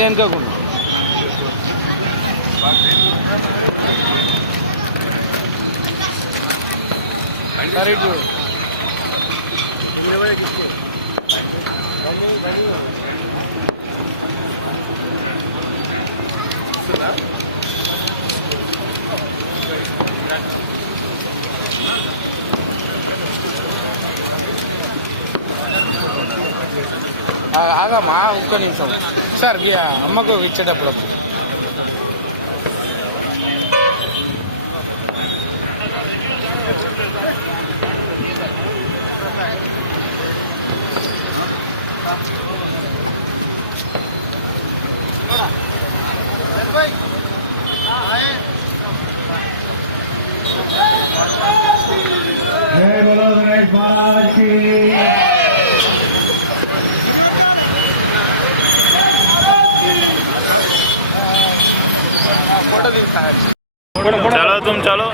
ఇట్లా వెనుకకుండా సరే చూడు ఆగమ్మా ఒక్క నిమిషం సార్ అమ్మకు ఇచ్చేటప్పుడు चलो तुम चलो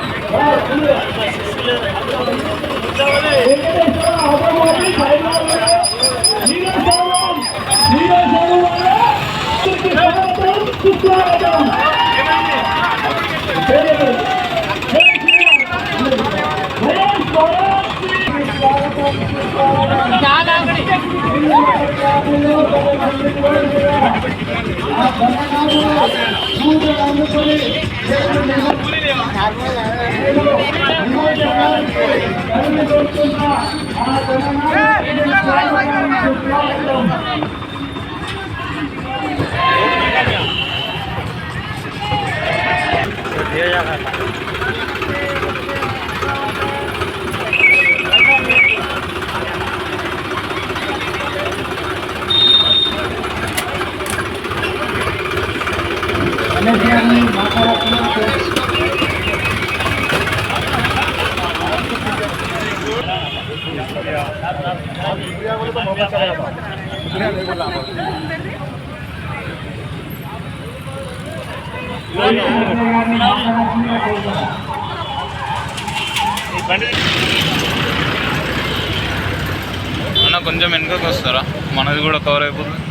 అన్న కొంచెం వెనుకకు వస్తారా మనది కూడా కవర్ అయిపోతుంది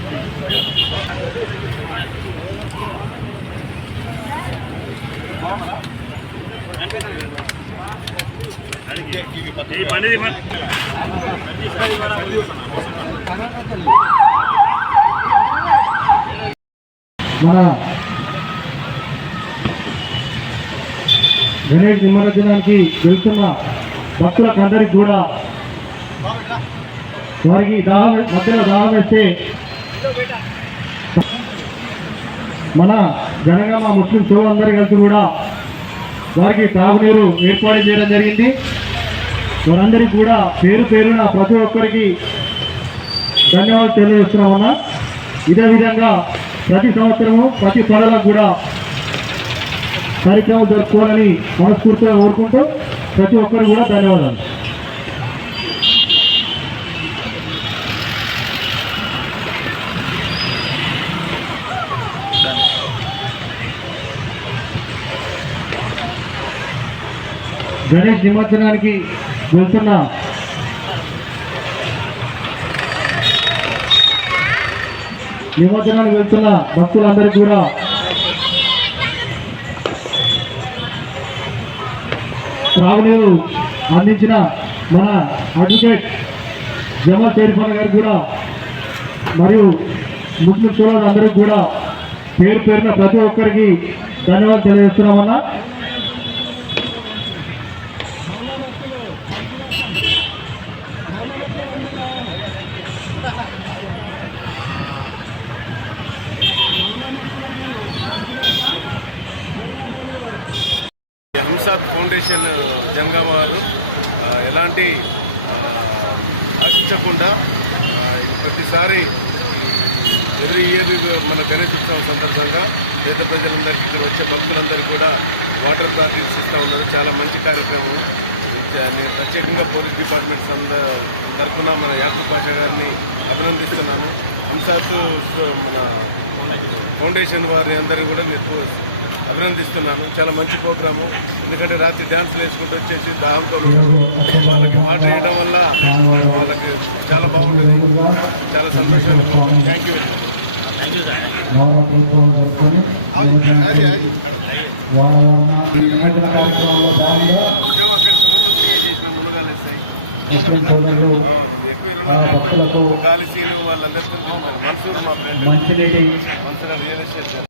మన గణేష్ నిమజ్జనానికి వెళ్తున్న భక్తులకు అందరికి కూడా వారికి మధ్యలో దాహం వేస్తే మన జనగామ ముస్లిం సోదరులందరూ కలిసి కూడా వారికి తాగునీరు ఏర్పాటు చేయడం జరిగింది. వారందరికీ కూడా పేరు పేరున ప్రతి ఒక్కరికి ధన్యవాదాలు తెలియజేస్తున్నామన్నా. ఇదే విధంగా ప్రతి సంవత్సరము ప్రతి పనులకు కూడా కార్యక్రమం జరుపుకోవాలని మనస్ఫూర్తిగా కోరుకుంటూ ప్రతి ఒక్కరు కూడా ధన్యవాదాలు. గణేష్ నిమజ్జనానికి వెళ్తున్న భక్తులందరికీ కూడా త్రాగునీరు అందించిన మన అడ్వకేట్ జమాల్ షరీఫ్ గారికి కూడా మరియు ముస్లిం సోదరులందరికీ కూడా పేరు పేరున ప్రతి ఒక్కరికి ధన్యవాదాలు తెలియజేస్తున్నామన్నా. హంసాద్ ఫౌండేషన్ జనగామ వారు ఎలాంటి ఆశించకుండా ప్రతిసారి ఎవ్రీ ఇయర్ మన గణేష్ ఉత్సవం సందర్భంగా పేద ప్రజలందరికీ ఇక్కడ వచ్చే భక్తులందరికీ కూడా వాటర్ బాటిల్స్ ఇస్తూ ఉన్నారు. చాలా మంచి కార్యక్రమం. నేను ప్రత్యేకంగా పోలీస్ డిపార్ట్మెంట్ తరఫున మన యాకూబ్ పాషా గారిని అభినందిస్తున్నాను. హంసాద్ మన ఫౌండేషన్ వారి అందరికీ కూడా అభినందిస్తున్నాను. చాలా మంచి ప్రోగ్రాము. ఎందుకంటే రాత్రి డ్యాన్స్లు వేసుకుంటూ వచ్చేసి దాహంతో వాళ్ళకి వాటర్ వేయడం వల్ల వాళ్ళకి చాలా బాగుంటుంది. చాలా సంతోషంగా. Thank you. నవరాత్రోత్సవం జరుపుకొని నిమజ్జనానికి వాళ్ళ ఈ నిమజ్జన కార్యక్రమంలో భాగంగా ముస్లిం సోదరులు ఆ భక్తులకు గాలి సీలు వాళ్ళందరితో మన్సూర్ మా ఫ్రెండ్ మంచినీటి మన్సూర్ రియల్ ఎస్టేట్